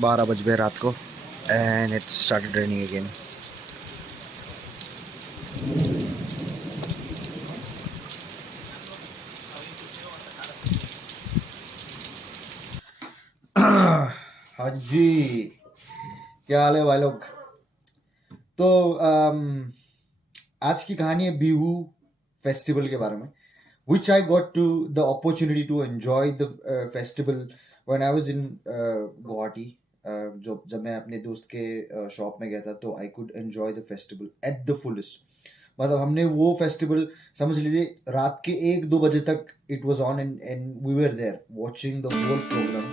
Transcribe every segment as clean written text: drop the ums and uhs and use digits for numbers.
12 बज गए रात को and it started raining again. हाँ जी, क्या हाल है भाई लोग. तो आज की कहानी है बिहू फेस्टिवल के बारे में, which I got to the opportunity to enjoy the festival when I was in Guwahati. जब मैं अपने दोस्त के शॉप में गया था तो I could enjoy the festival at the fullest. मतलब हमने वो फेस्टिवल समझ लीजिए रात के 1-2 बजे तक it was on and we were there watching the whole programme.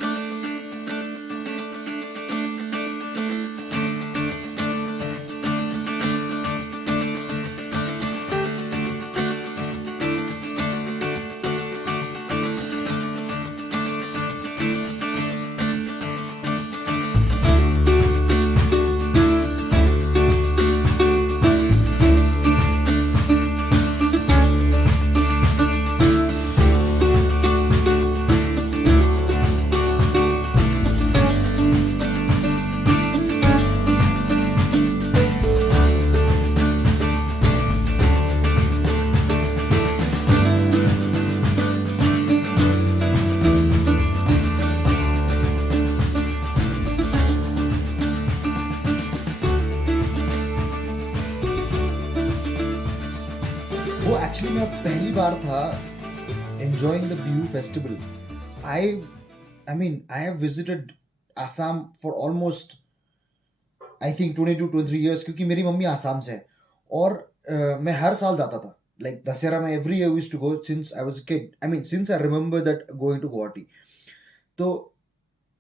वो एक्चुअली मैं पहली बार था enjoying the Bihu festival. I I mean I have visited Assam for almost I think 22-23 years क्योंकि मेरी मम्मी आसाम से है और मैं हर साल जाता था. Like दशहरा में every year we used to go since I was a kid. I mean since I remember that going to Guwahati. तो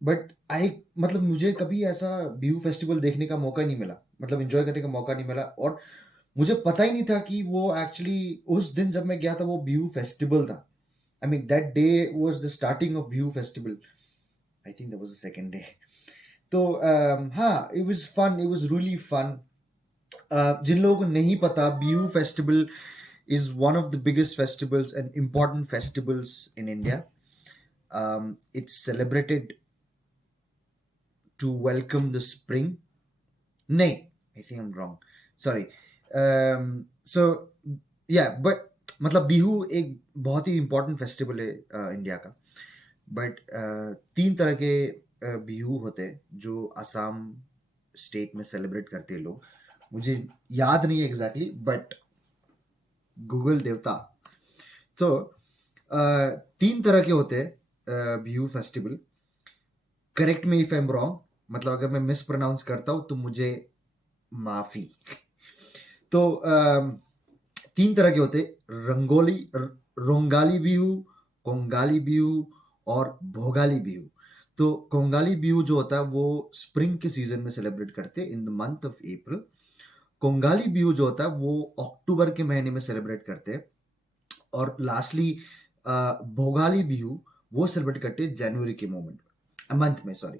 बट आई मतलब मुझे कभी ऐसा बिहू फेस्टिवल देखने का मौका नहीं मिला, मतलब एंजॉय करने का मौका नहीं मिला. और मुझे पता ही नहीं था कि वो एक्चुअली उस दिन जब मैं गया था वो बिहू फेस्टिवल था. I mean that day was the starting of Bihu festival. I think that was the second day. तो हाँ, it was fun, it was really fun. जिन लोगों को नहीं पता, Bihu festival is one of the biggest festivals and important festivals in India. It's celebrated to welcome the spring. Nay, I think I'm wrong. Sorry. So yeah, but मतलब बिहू एक बहुत ही important festival है India का. बट 3 तरह के बिहू होते हैं जो असम स्टेट में सेलिब्रेट करते हैं लोग. मुझे याद नहीं है एग्जैक्टली, बट गूगल देवता. तो 3 तरह के होते हैं Bihu festival. Correct me if I am wrong, मतलब अगर मैं मिस प्रोनाउंस करता हूँ तो मुझे माफी. तो 3 तरह के होते हैं, रोंगाली बिहू, कोंगाली बिहू और भोगाली बिहू. तो कोंगाली बिहू जो होता है वो स्प्रिंग के सीजन में सेलिब्रेट करते हैं in the month of April. Kongali Bihu जो होता है वो अक्टूबर के महीने में सेलिब्रेट करते हैं. और लास्टली भोगाली बिहू वो सेलिब्रेट करते हैं जनवरी के मंथ में, सॉरी.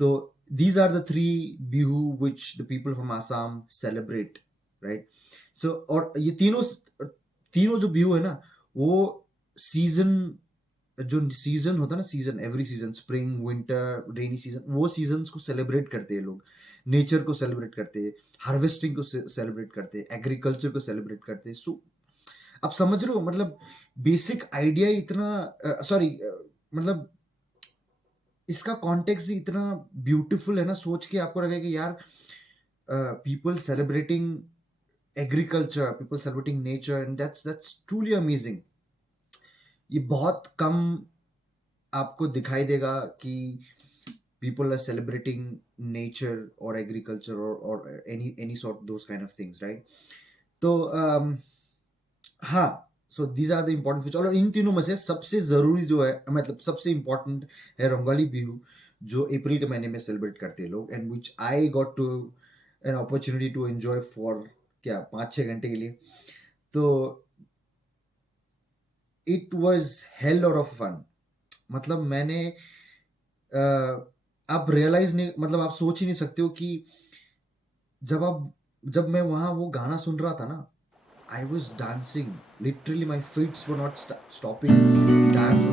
तो these are the 3 Bihu which the people from Assam celebrate, right? So और ये तीनों जो बिहू है ना, वो जो सीजन होता है ना, season, every season, spring, winter, rainy season, वो सीजन्स को सेलिब्रेट करते हैं लोग. नेचर को सेलिब्रेट करते हैं, हार्वेस्टिंग को सेलिब्रेट करते हैं, एग्रीकल्चर को सेलिब्रेट करते हैं. सो आप समझ रहे हो, मतलब बेसिक आइडिया इतना सॉरी मतलब इसका कॉन्टेक्स्ट इतना ब्यूटीफुल है ना, सोच के आपको लगेगा कि यार people celebrating agriculture, people celebrating nature, and that's truly amazing. ये बहुत कम आपको दिखाई देगा कि people are celebrating nature or agriculture or any sort of those kind of things, right? तो हाँ, so these are the important features. और इन तीनों में से सबसे ज़रूरी जो है, मतलब सबसे important है रंगाली बिहू, जो अप्रैल के महीने में सेलिब्रेट करते हैं लोग, and which I got to an opportunity to enjoy for क्या 5-6 घंटे के लिए. तो इट वॉज हेल और ऑफ फन. मतलब मैंने आप रियलाइज नहीं, मतलब आप सोच ही नहीं सकते हो कि जब मैं वहाँ वो गाना सुन रहा था ना, I was dancing literally, my feets were not stopping dance.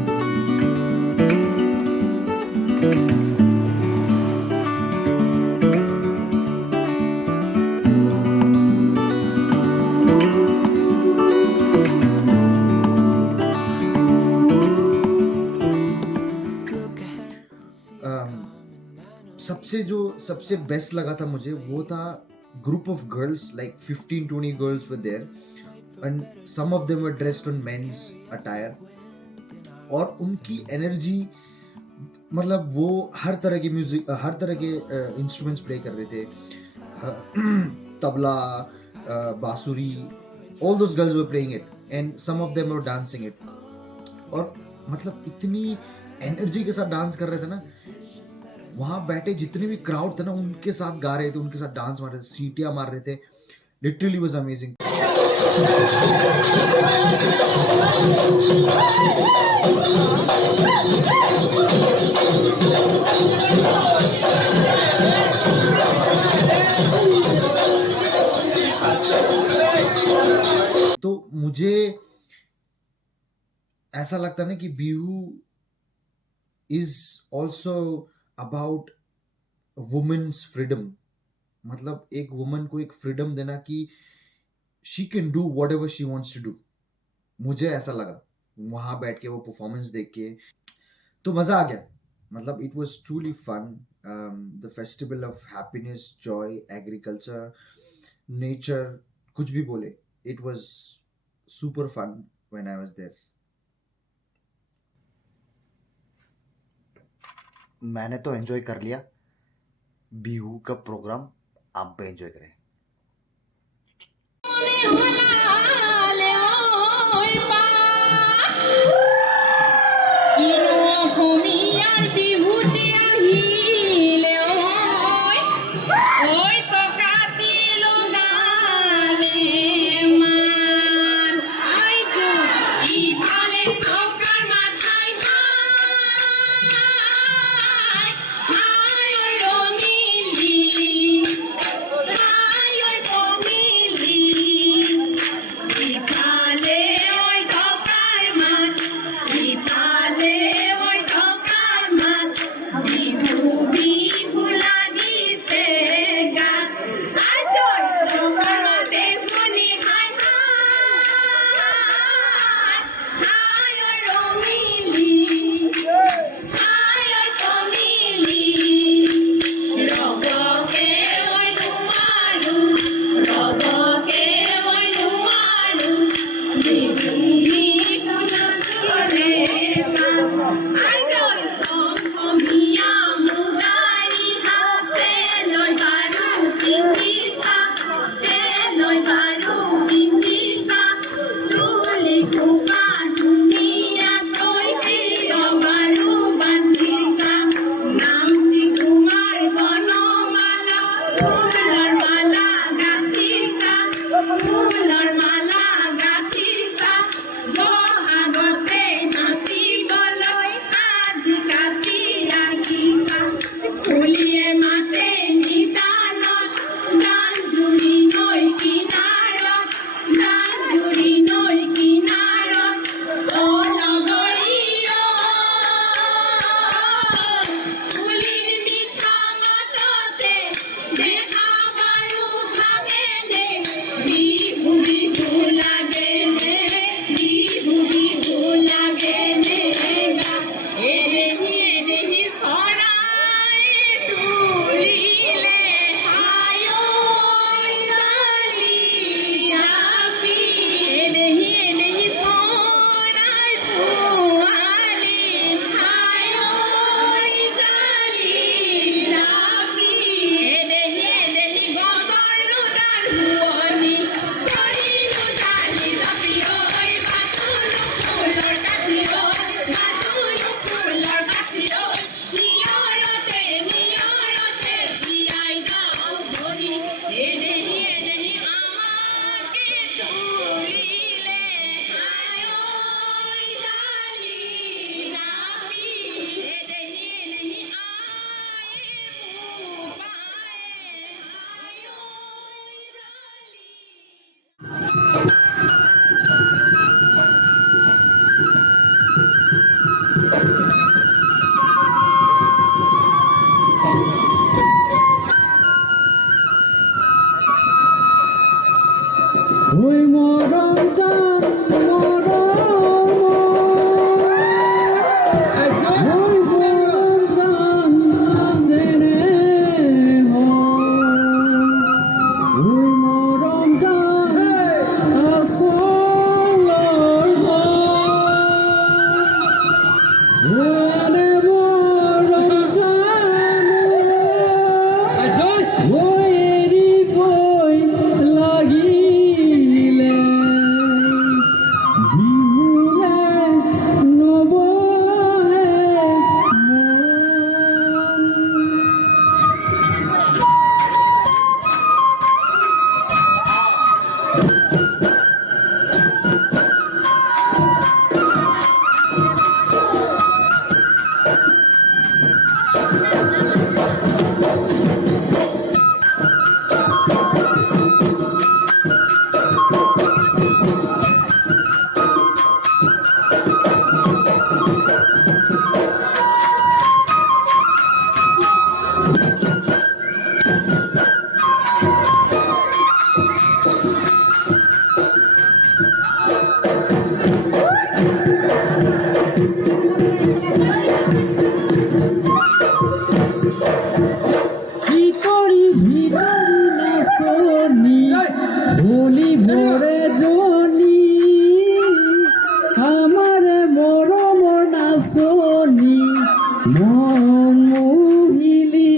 सबसे बेस्ट लगा था मुझे वो था group of girls like 15-20 girls were there and some of them were dressed in men's attire और उनकी एनर्जी मतलब वो हर तरह की म्यूजिक हर तरह के इंस्ट्रूमेंट्स प्ले कर रहे थे तबला बांसुरी all those girls were playing it and some of them were dancing it और मतलब इतनी एनर्जी के साथ डांस कर रहे थे ना वहां बैठे जितने भी क्राउड थे ना उनके साथ गा रहे थे उनके साथ डांस मार रहे थे सीटियां मार रहे थे लिटरली वाज अमेजिंग तो मुझे ऐसा लगता ना कि Bihu is also about women's freedom मतलब एक वुमन को एक फ्रीडम देना कि she can do whatever she wants to do मुझे ऐसा लगा वहां बैठ के वो परफॉर्मेंस देख के तो मजा आ गया मतलब it was truly fun the festival of happiness joy agriculture nature कुछ भी बोले it was super fun when I was there मैंने तो एंजॉय कर लिया बिहू का प्रोग्राम आप भी एंजॉय करें মন মোহিলি